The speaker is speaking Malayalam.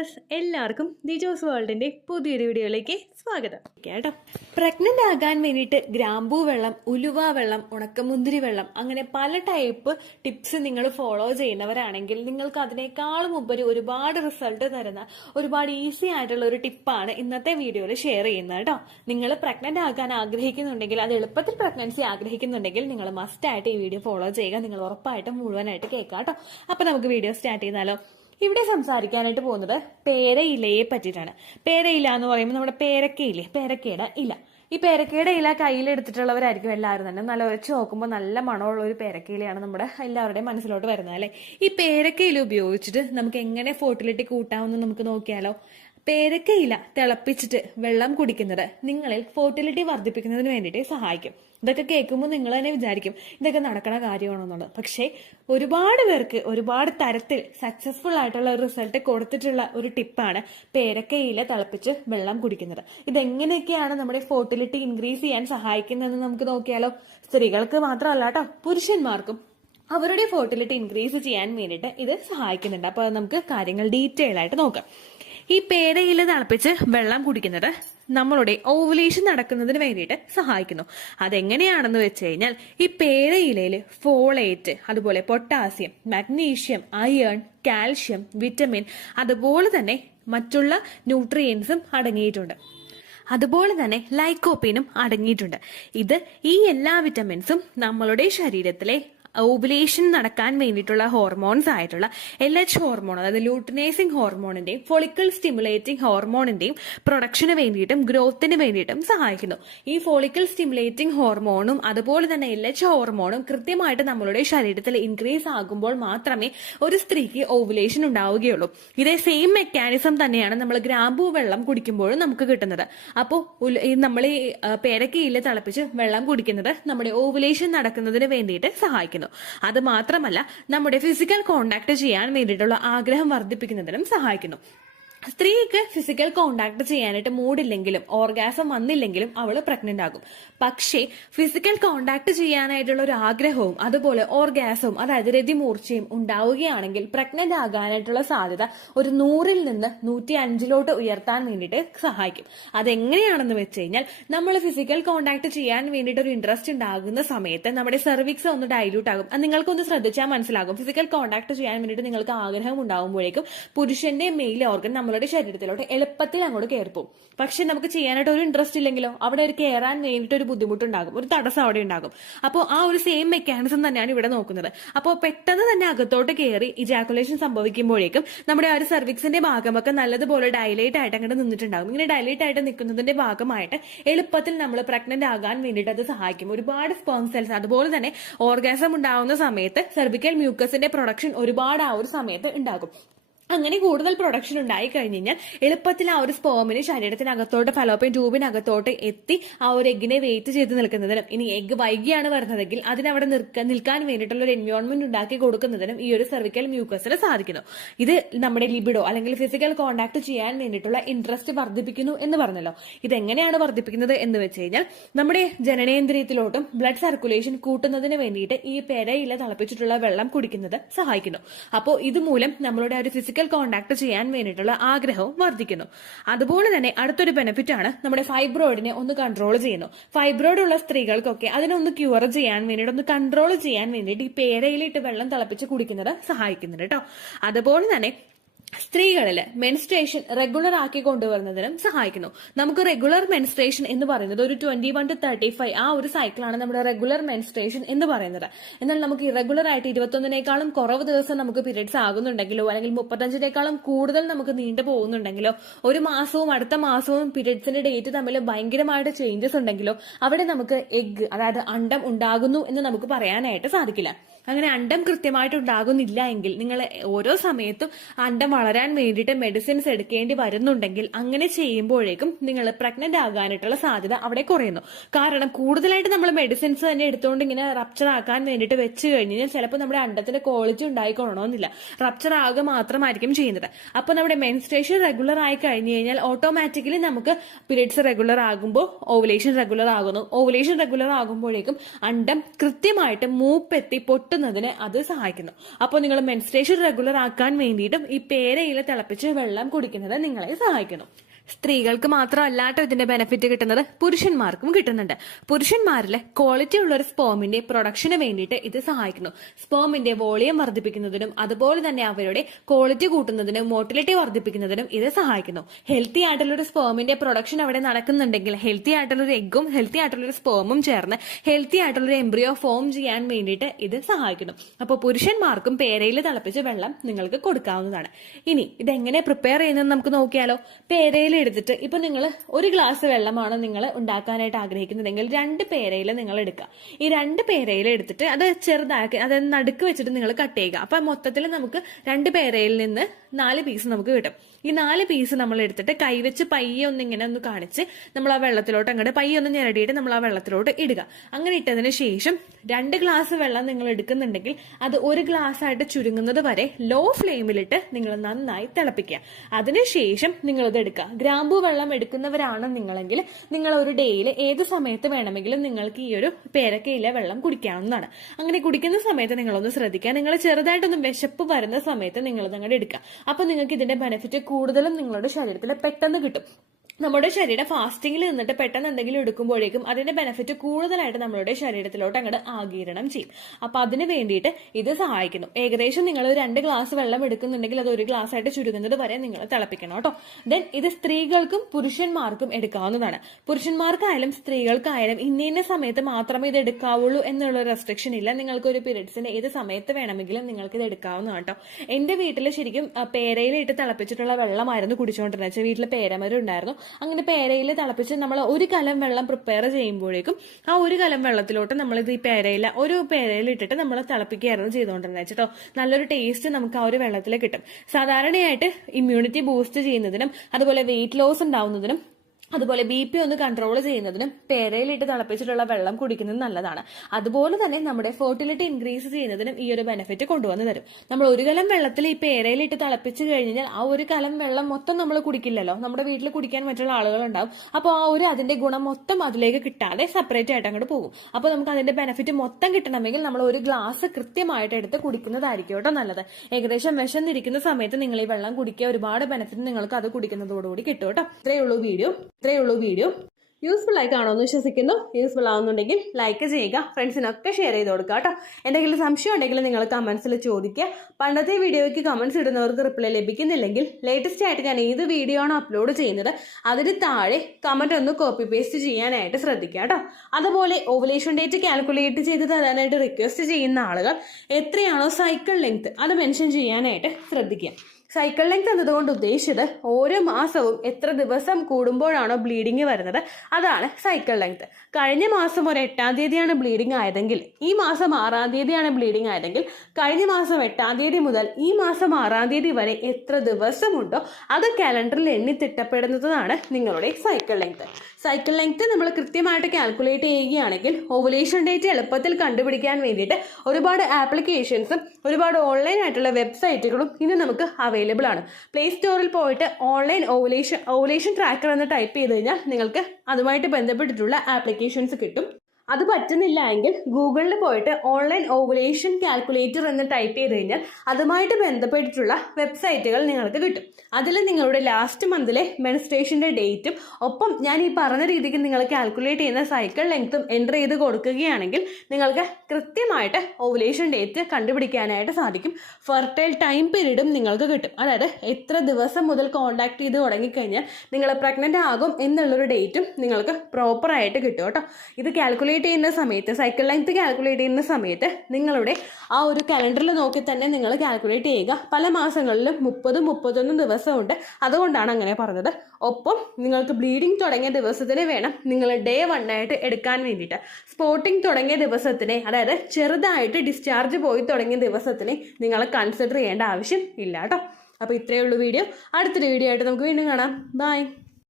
വ്യൂവേഴ്സ്, എല്ലാവർക്കും ദിജോസ് വേൾഡിന്റെ പുതിയൊരു വീഡിയോയിലേക്ക് സ്വാഗതം. കേട്ടോ, പ്രഗ്നന്റ് ആകാൻ വേണ്ടിയിട്ട് ഗ്രാമ്പൂ വെള്ളം, ഉലുവ വെള്ളം, ഉണക്കമുന്തിരി വെള്ളം, അങ്ങനെ പല ടൈപ്പ് ടിപ്സ് നിങ്ങൾ ഫോളോ ചെയ്യുന്നവരാണെങ്കിൽ നിങ്ങൾക്ക് അതിനേക്കാളും ഉപരി ഒരുപാട് റിസൾട്ട് തരുന്ന ഒരുപാട് ഈസി ആയിട്ടുള്ള ഒരു ടിപ്പാണ് ഇന്നത്തെ വീഡിയോയിൽ ഷെയർ ചെയ്യുന്നത് കേട്ടോ. നിങ്ങൾ പ്രഗ്നന്റ് ആകാൻ ആഗ്രഹിക്കുന്നുണ്ടെങ്കിൽ, അത് എളുപ്പത്തിൽ പ്രഗ്നൻസി ആഗ്രഹിക്കുന്നുണ്ടെങ്കിൽ നിങ്ങൾ മസ്റ്റ് ആയിട്ട് ഈ വീഡിയോ ഫോളോ ചെയ്യുക. നിങ്ങൾ ഉറപ്പായിട്ടും മുഴുവനായിട്ട് കേൾക്കാം കേട്ടോ. അപ്പൊ നമുക്ക് വീഡിയോ സ്റ്റാർട്ട് ചെയ്താലോ. ഇവിടെ സംസാരിക്കാനായിട്ട് പോകുന്നത് പേരയിലയെ പറ്റിയിട്ടാണ്. പേരയില എന്ന് പറയുമ്പോൾ നമ്മുടെ പേരക്കയില്ലേ, പേരക്കയുടെ ഇല. ഈ പേരക്കയുടെ ഇല കയ്യിലെടുത്തിട്ടുള്ളവരായിരിക്കും എല്ലാവരും തന്നെ നല്ല ഉരച്ച് നോക്കുമ്പോൾ നല്ല മണമുള്ള ഒരു പേരക്കയിലയാണ് നമ്മുടെ എല്ലാവരുടെയും മനസ്സിലോട്ട് വരുന്നത് അല്ലെ. ഈ പേരക്കയില ഉപയോഗിച്ചിട്ട് നമുക്ക് എങ്ങനെ ഫെർട്ടിലിറ്റി കൂട്ടാമെന്ന് നമുക്ക് നോക്കിയാലോ. പേരക്കയില തിളപ്പിച്ചിട്ട് വെള്ളം കുടിക്കുന്നത് നിങ്ങളിൽ ഫെർട്ടിലിറ്റി വർദ്ധിപ്പിക്കുന്നതിന് വേണ്ടിയിട്ട് സഹായിക്കും. ഇതൊക്കെ കേൾക്കുമ്പോൾ നിങ്ങൾ തന്നെ വിചാരിക്കും ഇതൊക്കെ നടക്കണ കാര്യമാണെന്നുള്ളത്. പക്ഷേ ഒരുപാട് പേർക്ക് ഒരുപാട് തരത്തിൽ സക്സസ്ഫുൾ ആയിട്ടുള്ള ഒരു റിസൾട്ട് കൊടുത്തിട്ടുള്ള ഒരു ടിപ്പാണ് പേരക്കയില തിളപ്പിച്ച് വെള്ളം കുടിക്കുന്നത്. ഇതെങ്ങനെയൊക്കെയാണ് നമ്മുടെ ഫെർട്ടിലിറ്റി ഇൻക്രീസ് ചെയ്യാൻ സഹായിക്കുന്നതെന്ന് നമുക്ക് നോക്കിയാലോ. സ്ത്രീകൾക്ക് മാത്രമല്ല കേട്ടോ, പുരുഷന്മാർക്കും അവരുടെ ഫെർട്ടിലിറ്റി ഇൻക്രീസ് ചെയ്യാൻ വേണ്ടിയിട്ട് ഇത് സഹായിക്കുന്നുണ്ട്. അപ്പൊ നമുക്ക് കാര്യങ്ങൾ ഡീറ്റെയിൽ ആയിട്ട് നോക്കാം. ഈ പേരയില തിളപ്പിച്ച് വെള്ളം കുടിക്കുന്നത് നമ്മളുടെ ഓവുലേഷൻ നടക്കുന്നതിന് വേണ്ടിയിട്ട് സഹായിക്കുന്നു. അതെങ്ങനെയാണെന്ന് വെച്ച് കഴിഞ്ഞാൽ, ഈ പേരയിലയിൽ ഫോളേറ്റ്, അതുപോലെ potassium, magnesium, iron, calcium, vitamin, അതുപോലെ തന്നെ മറ്റുള്ള ന്യൂട്രിയൻസും അടങ്ങിയിട്ടുണ്ട്. അതുപോലെ തന്നെ ലൈക്കോപ്പീനും അടങ്ങിയിട്ടുണ്ട്. ഈ എല്ലാ വിറ്റമിൻസും നമ്മളുടെ ശരീരത്തിലെ ഓവുലേഷൻ നടക്കാൻ വേണ്ടിയിട്ടുള്ള ഹോർമോൺസ് ആയിട്ടുള്ള LH ഹോർമോൺ, അതായത് ലൂട്ടിനൈസിംഗ് ഹോർമോണിന്റെയും ഫോളിക്കിൾ സ്റ്റിമുലേറ്റിംഗ് ഹോർമോണിന്റെയും പ്രൊഡക്ഷന് വേണ്ടിയിട്ടും ഗ്രോത്തിന് വേണ്ടിയിട്ടും സഹായിക്കുന്നു. ഈ ഫോളിക്കിൾ സ്റ്റിമുലേറ്റിംഗ് ഹോർമോണും അതുപോലെ തന്നെ LH ഹോർമോണും കൃത്യമായിട്ട് നമ്മളുടെ ശരീരത്തിൽ ഇൻക്രീസ് ആകുമ്പോൾ മാത്രമേ ഒരു സ്ത്രീക്ക് ഓവുലേഷൻ ഉണ്ടാവുകയുള്ളൂ. ഇതേ സെയിം മെക്കാനിസം തന്നെയാണ് നമ്മൾ ഗ്രാമ്പൂ വെള്ളം കുടിക്കുമ്പോഴും നമുക്ക് കിട്ടുന്നത്. അപ്പോൾ നമ്മൾ ഈ പേരക്കയില തിളപ്പിച്ച് വെള്ളം കുടിക്കുന്നത് നമ്മുടെ ഓവുലേഷൻ നടക്കുന്നതിന് വേണ്ടിയിട്ട് സഹായിക്കുന്നു. അത് മാത്രമല്ല, നമ്മുടെ ഫിസിക്കൽ കോണ്ടാക്ട് ചെയ്യാൻ വേണ്ടിയിട്ടുള്ള ആഗ്രഹം വർദ്ധിപ്പിക്കുന്നതിനും സഹായിക്കുന്നു. സ്ത്രീക്ക് ഫിസിക്കൽ കോണ്ടാക്ട് ചെയ്യാനായിട്ട് മൂടില്ലെങ്കിലും ഓർഗാസം വന്നില്ലെങ്കിലും അവള് പ്രഗ്നന്റ് ആകും. പക്ഷേ ഫിസിക്കൽ കോണ്ടാക്ട് ചെയ്യാനായിട്ടുള്ള ഒരു ആഗ്രഹവും അതുപോലെ ഓർഗാസവും, അതായത് രതിമൂർച്ചയും ഉണ്ടാവുകയാണെങ്കിൽ പ്രഗ്നന്റ് ആകാനായിട്ടുള്ള സാധ്യത ഒരു 100-ൽ നിന്ന് 105-ലോട്ട് ഉയർത്താൻ വേണ്ടിയിട്ട് സഹായിക്കും. അതെങ്ങനെയാണെന്ന് വെച്ച് കഴിഞ്ഞാൽ, നമ്മൾ ഫിസിക്കൽ കോണ്ടാക്ട് ചെയ്യാൻ വേണ്ടിയിട്ട് ഒരു ഇൻട്രസ്റ്റ് ഉണ്ടാകുന്ന സമയത്ത് നമ്മുടെ സെർവിക്സ് ഒന്ന് ഡൈല്യൂട്ട് ആകും. അത് നിങ്ങൾക്കൊന്ന് ശ്രദ്ധിച്ചാൽ മനസ്സിലാകും. ഫിസിക്കൽ കോണ്ടാക്ട് ചെയ്യാൻ വേണ്ടിയിട്ട് നിങ്ങൾക്ക് ആഗ്രഹം ഉണ്ടാകുമ്പോഴേക്കും പുരുഷന്റെ മെയിൽ ഓർഗൻ നമ്മളുടെ ശരീരത്തിലോട്ട് എളുപ്പത്തിൽ അങ്ങോട്ട് കയറിപ്പോകും. പക്ഷെ നമുക്ക് ചെയ്യാനായിട്ട് ഒരു ഇൻട്രസ്റ്റ് ഇല്ലെങ്കിലോ അവിടെ ഒരു കയറാൻ വേണ്ടിയിട്ട് ഒരു ബുദ്ധിമുട്ടുണ്ടാകും, ഒരു തടസ്സം അവിടെ ഉണ്ടാകും. അപ്പോൾ ആ ഒരു സെയിം മെക്കാനിസം തന്നെയാണ് ഇവിടെ നോക്കുന്നത്. അപ്പോൾ പെട്ടെന്ന് തന്നെ അകത്തോട്ട് കയറി ഇജാക്കുലേഷൻ സംഭവിക്കുമ്പോഴേക്കും നമ്മുടെ ആ ഒരു സർവിക്സിന്റെ ഭാഗമൊക്കെ നല്ലതുപോലെ ഡൈലേറ്റ് ആയിട്ട് അങ്ങോട്ട് നിന്നിട്ടുണ്ടാകും. ഇങ്ങനെ ഡൈലേറ്റ് ആയിട്ട് നിൽക്കുന്നതിന്റെ ഭാഗമായിട്ട് എളുപ്പത്തിൽ നമ്മൾ പ്രഗ്നന്റ് ആകാൻ വേണ്ടിയിട്ട് അത് സഹായിക്കും. ഒരുപാട് സ്പേം സെൽസ്, അതുപോലെ തന്നെ ഓർഗാസം ഉണ്ടാവുന്ന സമയത്ത് സെർവിക്കൽ മ്യൂക്കസിന്റെ പ്രൊഡക്ഷൻ ഒരുപാട് ആ ഒരു സമയത്ത് ഉണ്ടാകും. അങ്ങനെ കൂടുതൽ പ്രൊഡക്ഷൻ ഉണ്ടായി കഴിഞ്ഞ് കഴിഞ്ഞാൽ എളുപ്പത്തിൽ ആ ഒരു സ്പേമിന് ശരീരത്തിനകത്തോട്ട്, ഫലോപ്പിയൻ ട്യൂബിനകത്തോട്ട് എത്തി ആ ഒരു എഗ്ഗിനെ വെയിറ്റ് ചെയ്ത് നിൽക്കുന്നതിനും, ഇനി എഗ്ഗ് വൈകിയാണ് വരുന്നതെങ്കിൽ അതിനവിടെ നിൽക്കാൻ വേണ്ടിയിട്ടുള്ള ഒരു എൻവയോൺമെന്റ് ഉണ്ടാക്കി കൊടുക്കുന്നതിനും ഈ ഒരു സെർവിക്കൽ മ്യൂക്കസിന് സാധിക്കുന്നു. ഇത് നമ്മുടെ ലിബിഡോ അല്ലെങ്കിൽ ഫിസിക്കൽ കോണ്ടാക്ട് ചെയ്യാൻ വേണ്ടിയിട്ടുള്ള ഇൻട്രസ്റ്റ് വർദ്ധിപ്പിക്കുന്നു എന്ന് പറഞ്ഞല്ലോ. ഇതെങ്ങനെയാണ് വർദ്ധിപ്പിക്കുന്നത് എന്ന് വെച്ച് കഴിഞ്ഞാൽ, നമ്മുടെ ജനനേന്ദ്രിയത്തിലോട്ടും ബ്ലഡ് സർക്കുലേഷൻ കൂട്ടുന്നതിന് വേണ്ടിയിട്ട് ഈ പേരയില തിളപ്പിച്ചിട്ടുള്ള വെള്ളം കുടിക്കുന്നത് സഹായിക്കുന്നു. അപ്പോൾ ഇതുമൂലം നമ്മളുടെ ഒരു ഫിസിക്കൽ കോണ്ടാക്ട് ചെയ്യാൻ വേണ്ടിയിട്ടുള്ള ആഗ്രഹവും വർദ്ധിക്കുന്നു. അതുപോലെ തന്നെ അടുത്തൊരു ബെനിഫിറ്റ് ആണ്, നമ്മുടെ ഫൈബ്രോയിഡിനെ ഒന്ന് കൺട്രോൾ ചെയ്യുന്നു. ഫൈബ്രോയിഡ് ഉള്ള സ്ത്രീകൾക്കൊക്കെ അതിനൊന്ന് ക്യൂർ ചെയ്യാൻ വേണ്ടിയിട്ട്, ഒന്ന് കൺട്രോൾ ചെയ്യാൻ വേണ്ടിയിട്ട് ഈ പേരയിലിട്ട് വെള്ളം തിളപ്പിച്ച് കുടിക്കുന്നത് സഹായിക്കുന്നുണ്ട് കേട്ടോ. അതുപോലെ തന്നെ സ്ത്രീകളിൽ മെൻസ്ട്രേഷൻ റെഗുലർ ആക്കി കൊണ്ടുവരുന്നതിനും സഹായിക്കുന്നു. നമുക്ക് റെഗുലർ മെൻസ്ട്രേഷൻ എന്ന് പറയുന്നത് ഒരു 21 to 35 ആ ഒരു സൈക്കിളാണ് നമ്മുടെ റെഗുലർ മെൻസ്ട്രേഷൻ എന്ന് പറയുന്നത്. എന്നാൽ നമുക്ക് ഇറഗുലർ ആയിട്ട് 21-നേക്കാളും കുറവ് ദിവസം നമുക്ക് പീരിയഡ്സ് ആകുന്നുണ്ടെങ്കിലോ, അല്ലെങ്കിൽ 35-നേക്കാളും കൂടുതൽ നമുക്ക് നീണ്ടു പോകുന്നുണ്ടെങ്കിലോ, ഒരു മാസവും അടുത്ത മാസവും പീരിയഡ്സിന്റെ ഡേറ്റ് തമ്മിൽ ഭയങ്കരമായിട്ട് ചേഞ്ചസ് ഉണ്ടെങ്കിലോ, അവിടെ നമുക്ക് എഗ്, അതായത് അണ്ടം ഉണ്ടാകുന്നു എന്ന് നമുക്ക് പറയാനായിട്ട് സാധിക്കില്ല. അങ്ങനെ അണ്ടം കൃത്യമായിട്ട് ഉണ്ടാകുന്നില്ല എങ്കിൽ, നിങ്ങൾ ഓരോ സമയത്തും അണ്ടം വളരാൻ വേണ്ടിയിട്ട് മെഡിസിൻസ് എടുക്കേണ്ടി വരുന്നുണ്ടെങ്കിൽ, അങ്ങനെ ചെയ്യുമ്പോഴേക്കും നിങ്ങൾ പ്രഗ്നന്റ് ആകാനായിട്ടുള്ള സാധ്യത അവിടെ കുറയുന്നു. കാരണം കൂടുതലായിട്ട് നമ്മൾ മെഡിസിൻസ് തന്നെ എടുത്തുകൊണ്ട് ഇങ്ങനെ റപ്ചർ ആക്കാൻ വേണ്ടിയിട്ട് വെച്ച് കഴിഞ്ഞാൽ ചിലപ്പോൾ നമ്മുടെ അണ്ടത്തിന്റെ ക്വാളിറ്റി ഉണ്ടായിക്കൊള്ളണമെന്നില്ല, റപ്ചർ ആകുക മാത്രമായിരിക്കും ചെയ്യുന്നത്. അപ്പൊ നമ്മുടെ മെൻസ്ട്രേഷൻ റെഗുലർ ആയി കഴിഞ്ഞു കഴിഞ്ഞാൽ ഓട്ടോമാറ്റിക്കലി നമുക്ക് പീരിയഡ്സ് റെഗുലർ ആകുമ്പോൾ ഓവുലേഷൻ റെഗുലർ ആകുന്നു. ഓവുലേഷൻ റെഗുലർ ആകുമ്പോഴേക്കും അണ്ടം കൃത്യമായിട്ട് മൂപ്പെത്തി പൊട്ടി മുട്ടുന്നതിന് അത് സഹായിക്കുന്നു. അപ്പോൾ നിങ്ങൾ മെൻസ്ട്രേഷൻ റെഗുലർ ആക്കാൻ വേണ്ടിയിട്ടും ഈ പേരയില തിളപ്പിച്ച് വെള്ളം കുടിക്കുന്നത് നിങ്ങളെ സഹായിക്കുന്നു. സ്ത്രീകൾക്ക് മാത്രമല്ലാട്ടോ ഇതിന്റെ ബെനിഫിറ്റ് കിട്ടുന്നത്, പുരുഷന്മാർക്കും കിട്ടുന്നുണ്ട്. പുരുഷന്മാരിലെ ക്വാളിറ്റി ഉള്ള ഒരു സ്പേമിന്റെ പ്രൊഡക്ഷന് വേണ്ടിയിട്ട് ഇത് സഹായിക്കുന്നു. സ്പേമിന്റെ വോളിയം വർദ്ധിപ്പിക്കുന്നതിനും അതുപോലെ തന്നെ അവരുടെ ക്വാളിറ്റി കൂട്ടുന്നതിനും മോട്ടിലിറ്റി വർദ്ധിപ്പിക്കുന്നതിനും ഇത് സഹായിക്കുന്നു. ഹെൽത്തി ആയിട്ടുള്ള ഒരു സ്പേമിന്റെ പ്രൊഡക്ഷൻ അവിടെ നടക്കുന്നുണ്ടെങ്കിൽ ഹെൽത്തി ആയിട്ടുള്ള ഒരു എഗ്ഗും ഹെൽത്തി ആയിട്ടുള്ള ഒരു സ്പേമും ചേർന്ന് ഹെൽത്തി ആയിട്ടുള്ള ഒരു എംബ്രിയോ ഫോം ചെയ്യാൻ വേണ്ടിയിട്ട് ഇത് സഹായിക്കുന്നു. അപ്പോൾ പുരുഷന്മാർക്കും പേരയിൽ തിളപ്പിച്ച് വെള്ളം നിങ്ങൾക്ക് കൊടുക്കാവുന്നതാണ്. ഇനി ഇതെങ്ങനെ പ്രിപ്പയർ ചെയ്യുന്നത് നമുക്ക് നോക്കിയാലോ. പേരയിൽ എടുത്തിട്ട് ഇപ്പൊ നിങ്ങൾ ഒരു ഗ്ലാസ് വെള്ളമാണ് നിങ്ങൾ ഉണ്ടാക്കാനായിട്ട് ആഗ്രഹിക്കുന്നതെങ്കിൽ 2 പേരയില നിങ്ങൾ എടുക്കുക. ഈ 2 പേരയില എടുത്തിട്ട് അത് ചെറുതാക്കി അതായത് നടുക്ക് വെച്ചിട്ട് നിങ്ങൾ കട്ട് ചെയ്യുക. അപ്പൊ മൊത്തത്തിൽ നമുക്ക് 2 പേരയിൽ നിന്ന് 4 പീസ് നമുക്ക് കിട്ടും. ഈ 4 പീസ് നമ്മൾ എടുത്തിട്ട് കൈവച്ച് പയ്യെ ഇങ്ങനെ ഒന്ന് കാണിച്ച് നമ്മൾ ആ വെള്ളത്തിലോട്ട് അങ്ങോട്ട് പയ്യെ ഒന്ന് ഞെരടിയിട്ട് നമ്മൾ ആ വെള്ളത്തിലോട്ട് ഇടുക. അങ്ങനെ ഇട്ടതിന് ശേഷം 2 ഗ്ലാസ് വെള്ളം നിങ്ങൾ എടുക്കുന്നുണ്ടെങ്കിൽ അത് 1 ഗ്ലാസ് ആയിട്ട് ചുരുങ്ങുന്നത് വരെ ലോ ഫ്ലെയിമിലിട്ട് നിങ്ങൾ നന്നായി തിളപ്പിക്കുക. അതിനുശേഷം നിങ്ങൾ ഇത് എടുക്കുക. ഗ്രാമ്പൂ വെള്ളം എടുക്കുന്നവരാണ് നിങ്ങളെങ്കിൽ നിങ്ങൾ ഒരു ഡേയിൽ ഏത് സമയത്ത് വേണമെങ്കിലും നിങ്ങൾക്ക് ഈ ഒരു പേരക്കയില വെള്ളം കുടിക്കാവുന്നതാണ്. അങ്ങനെ കുടിക്കുന്ന സമയത്ത് നിങ്ങളൊന്ന് ശ്രദ്ധിക്കുക. നിങ്ങൾ ചെറുതായിട്ടൊന്ന് വിശപ്പ് വരുന്ന സമയത്ത് നിങ്ങളത് അങ്ങോട്ട് എടുക്കുക. അപ്പൊ നിങ്ങൾക്ക് ഇതിന്റെ ബെനിഫിറ്റ് കൂടുതലും നിങ്ങളുടെ ശരീരത്തിൽ പെട്ടെന്ന് കിട്ടും. നമ്മുടെ ശരീരം ഫാസ്റ്റിംഗിൽ നിന്നിട്ട് പെട്ടെന്ന് എന്തെങ്കിലും എടുക്കുമ്പോഴേക്കും അതിന്റെ ബെനിഫിറ്റ് കൂടുതലായിട്ട് നമ്മളുടെ ശരീരത്തിലോട്ട് അങ്ങോട്ട് ആഗിരണം ചെയ്യും. അപ്പൊ അതിന് വേണ്ടിയിട്ട് ഇത് സഹായിക്കുന്നു. ഏകദേശം നിങ്ങൾ 2 ഗ്ലാസ് വെള്ളം എടുക്കുന്നുണ്ടെങ്കിൽ അത് 1 ഗ്ലാസ് ആയിട്ട് ചുരുങ്ങുന്നത് വരെ നിങ്ങൾ തിളപ്പിക്കണം കേട്ടോ. ദെൻ ഇത് സ്ത്രീകൾക്കും പുരുഷന്മാർക്കും എടുക്കാവുന്നതാണ്. പുരുഷന്മാർക്കായാലും സ്ത്രീകൾക്കായാലും ഇന്ന സമയത്ത് മാത്രമേ ഇത് എടുക്കാവുള്ളൂ എന്നുള്ള റെസ്ട്രിക്ഷൻ ഇല്ല. നിങ്ങൾക്ക് ഒരു പീരീഡ്സിന് ഏത് സമയത്ത് വേണമെങ്കിലും നിങ്ങൾക്ക് ഇത് എടുക്കാവുന്നതാണ് കേട്ടോ. എന്റെ വീട്ടിൽ ശരിക്കും പേരയിലിട്ട് തിളപ്പിച്ചിട്ടുള്ള വെള്ളമായിരുന്നു കുടിച്ചുകൊണ്ടിരുന്നത്. വീട്ടിൽ പേരമരം ഉണ്ടായിരുന്നു. അങ്ങനെ പേരയിൽ തിളപ്പിച്ച് നമ്മൾ 1 കലം വെള്ളം പ്രിപ്പയർ ചെയ്യുമ്പോഴേക്കും ആ 1 കലം വെള്ളത്തിലോട്ട് നമ്മൾ ഇത് ഈ ഒരു പേരയിൽ ഇട്ടിട്ട് നമ്മൾ തിളപ്പിക്കുകയായിരുന്നു ചെയ്തുകൊണ്ടിരുന്നത് കേട്ടോ. നല്ലൊരു ടേസ്റ്റ് നമുക്ക് ആ ഒരു വെള്ളത്തിൽ കിട്ടും. സാധാരണയായിട്ട് ഇമ്മ്യൂണിറ്റി ബൂസ്റ്റ് ചെയ്യുന്നതിനും അതുപോലെ വെയിറ്റ് ലോസ് ഉണ്ടാവുന്നതിനും അതുപോലെ BP ഒന്ന് കൺട്രോൾ ചെയ്യുന്നതിനും പേരയിലിട്ട് തിളപ്പിച്ചിട്ടുള്ള വെള്ളം കുടിക്കുന്നത് നല്ലതാണ്. അതുപോലെ തന്നെ നമ്മുടെ ഫെർട്ടിലിറ്റി ഇൻക്രീസ് ചെയ്യുന്നതിനും ഈ ഒരു ബെനിഫിറ്റ് കൊണ്ടുവന്ന് തരും. നമ്മൾ 1 കലം വെള്ളത്തിൽ ഈ പേരയിലിട്ട് തിളപ്പിച്ച് കഴിഞ്ഞാൽ ആ 1 കലം വെള്ളം മൊത്തം നമ്മൾ കുടിക്കില്ലല്ലോ. നമ്മുടെ വീട്ടിൽ കുടിക്കാൻ മറ്റുള്ള ആളുകളുണ്ടാവും. അപ്പോൾ ആ അതിന്റെ ഗുണം മൊത്തം അതിലേക്ക് കിട്ടാതെ സെപ്പറേറ്റ് ആയിട്ട് അങ്ങോട്ട് പോകും. അപ്പോൾ നമുക്ക് അതിന്റെ ബെനിഫിറ്റ് മൊത്തം കിട്ടണമെങ്കിൽ നമ്മൾ 1 ഗ്ലാസ് കൃത്യമായിട്ട് എടുത്ത് കുടിക്കുന്നതായിരിക്കും കേട്ടോ നല്ലത്. ഏകദേശം വിശന്നിരിക്കുന്ന സമയത്ത് നിങ്ങൾ ഈ വെള്ളം കുടിക്കുക. ഒരുപാട് ബെനിഫിറ്റ് നിങ്ങൾക്ക് അത് കുടിക്കുന്നതോടുകൂടി കിട്ടും കേട്ടോ. ഇത്രയേ ഉള്ളൂ വീഡിയോ. യൂസ്ഫുൾ ആയി കാണുമെന്ന് വിശ്വസിക്കുന്നു. യൂസ്ഫുൾ ആവുന്നുണ്ടെങ്കിൽ ലൈക്ക് ചെയ്യുക, ഫ്രണ്ട്സിനൊക്കെ ഷെയർ ചെയ്ത് കൊടുക്കുക കേട്ടോ. എന്തെങ്കിലും സംശയം ഉണ്ടെങ്കിൽ നിങ്ങൾ കമന്റ്സിൽ ചോദിക്കുക. പണ്ടത്തെ വീഡിയോയ്ക്ക് കമന്റ്സ് ഇടുന്നവർക്ക് റിപ്ലൈ ലഭിക്കുന്നില്ലെങ്കിൽ ലേറ്റസ്റ്റ് ആയിട്ട് ഞാൻ ഏത് വീഡിയോ ആണ് അപ്ലോഡ് ചെയ്യുന്നത് അതിന് താഴെ കമന്റ് ഒന്ന് കോപ്പി പേസ്റ്റ് ചെയ്യാനായിട്ട് ശ്രദ്ധിക്കുക കേട്ടോ. അതുപോലെ ഓവുലേഷൻ ഡേറ്റ് കാൽക്കുലേറ്റ് ചെയ്ത് തരാനായിട്ട് റിക്വസ്റ്റ് ചെയ്യുന്ന ആളുകൾ എത്രയാണോ സൈക്കിൾ ലെങ്ത് അത് മെൻഷൻ ചെയ്യാനായിട്ട് ശ്രദ്ധിക്കുക. സൈക്കിൾ ലെങ്ത് എന്നതുകൊണ്ട് ഉദ്ദേശിച്ചത് ഓരോ മാസവും എത്ര ദിവസം കൂടുമ്പോഴാണോ ബ്ലീഡിങ് വരുന്നത് അതാണ് സൈക്കിൾ ലെങ്ത്. കഴിഞ്ഞ മാസം ഒരു 8-ാം തീയതിയാണ് ബ്ലീഡിങ് ആയതെങ്കിൽ ഈ മാസം 6-ാം തീയതിയാണ് ബ്ലീഡിങ് ആയതെങ്കിൽ കഴിഞ്ഞ മാസം 8-ാം തീയതി മുതൽ ഈ മാസം 6-ാം തീയതി വരെ എത്ര ദിവസമുണ്ടോ അത് കാലണ്ടറിൽ എണ്ണി തിട്ടപ്പെടുന്നതാണ് നിങ്ങളുടെ സൈക്കിൾ ലെങ്ത്. സൈക്കിൾ ലെങ്ത് നമ്മൾ കൃത്യമായിട്ട് കാൽക്കുലേറ്റ് ചെയ്യുകയാണെങ്കിൽ ഓവുലേഷൻ ഡേറ്റ് എളുപ്പത്തിൽ കണ്ടുപിടിക്കാൻ വേണ്ടിയിട്ട് ഒരുപാട് ആപ്ലിക്കേഷൻസും ഒരുപാട് ഓൺലൈൻ ആയിട്ടുള്ള വെബ്സൈറ്റുകളും ഇന്ന് നമുക്ക് അവൈലബിൾ ആണ്. പ്ലേ സ്റ്റോറിൽ പോയിട്ട് ഓൺലൈൻ ഓവുലേഷൻ ട്രാക്കർ എന്ന് ടൈപ്പ് ചെയ്ത് കഴിഞ്ഞാൽ നിങ്ങൾക്ക് അതുമായിട്ട് ബന്ധപ്പെട്ടിട്ടുള്ള ആപ്ലിക്കേഷൻസ് കിട്ടും. അത് പറ്റുന്നില്ല എങ്കിൽ ഗൂഗിളിൽ പോയിട്ട് ഓൺലൈൻ ഓവുലേഷൻ കാൽക്കുലേറ്റർ എന്ന് ടൈപ്പ് ചെയ്ത് കഴിഞ്ഞാൽ അതുമായിട്ട് ബന്ധപ്പെട്ടിട്ടുള്ള വെബ്സൈറ്റുകൾ നിങ്ങൾക്ക് കിട്ടും. അതിൽ നിങ്ങളുടെ ലാസ്റ്റ് മന്തിലെ മെൻസ്ട്രേഷൻ്റെ ഡേറ്റും ഒപ്പം ഞാൻ ഈ പറഞ്ഞ രീതിക്ക് നിങ്ങൾ കാൽക്കുലേറ്റ് ചെയ്യുന്ന സൈക്കിൾ ലെങ്ത്തും എൻ്റർ ചെയ്ത് കൊടുക്കുകയാണെങ്കിൽ നിങ്ങൾക്ക് കൃത്യമായിട്ട് ഓവുലേഷൻ ഡേറ്റ് കണ്ടുപിടിക്കാനായിട്ട് സാധിക്കും. ഫെർട്ടൈൽ ടൈം പീരീഡും നിങ്ങൾക്ക് കിട്ടും. അതായത് എത്ര ദിവസം മുതൽ കോൺടാക്ട് ചെയ്ത് തുടങ്ങിക്കഴിഞ്ഞാൽ നിങ്ങൾ പ്രഗ്നൻ്റ് ആകും എന്നുള്ളൊരു ഡേറ്റും നിങ്ങൾക്ക് പ്രോപ്പറായിട്ട് കിട്ടും കേട്ടോ. ഇത് കാൽക്കുലേറ്റ് ചെയ്യുന്ന സമയത്ത് സൈക്കിൾ ലെങ്ത് കാൽക്കുലേറ്റ് ചെയ്യുന്ന സമയത്ത് നിങ്ങളുടെ ആ ഒരു കലണ്ടറിൽ നോക്കി തന്നെ നിങ്ങൾ കാൽക്കുലേറ്റ് ചെയ്യുക. പല മാസങ്ങളിലും 30-31 ദിവസമുണ്ട്. അതുകൊണ്ടാണ് അങ്ങനെ പറഞ്ഞത്. ഒപ്പം നിങ്ങൾക്ക് ബ്ലീഡിങ് തുടങ്ങിയ ദിവസത്തിന് വേണം നിങ്ങൾ ഡേ 1 ആയിട്ട് എടുക്കാൻ വേണ്ടിയിട്ട്. സ്പോട്ടിങ് തുടങ്ങിയ ദിവസത്തിനെ അതായത് ചെറുതായിട്ട് ഡിസ്ചാർജ് പോയി തുടങ്ങിയ ദിവസത്തിനെ നിങ്ങൾ കൺസിഡർ ചെയ്യേണ്ട ആവശ്യം ഇല്ല കേട്ടോ. അപ്പോൾ ഇത്രയേ ഉള്ളൂ വീഡിയോ. അടുത്തൊരു വീഡിയോ ആയിട്ട് നമുക്ക് വീണ്ടും കാണാം. ബൈ.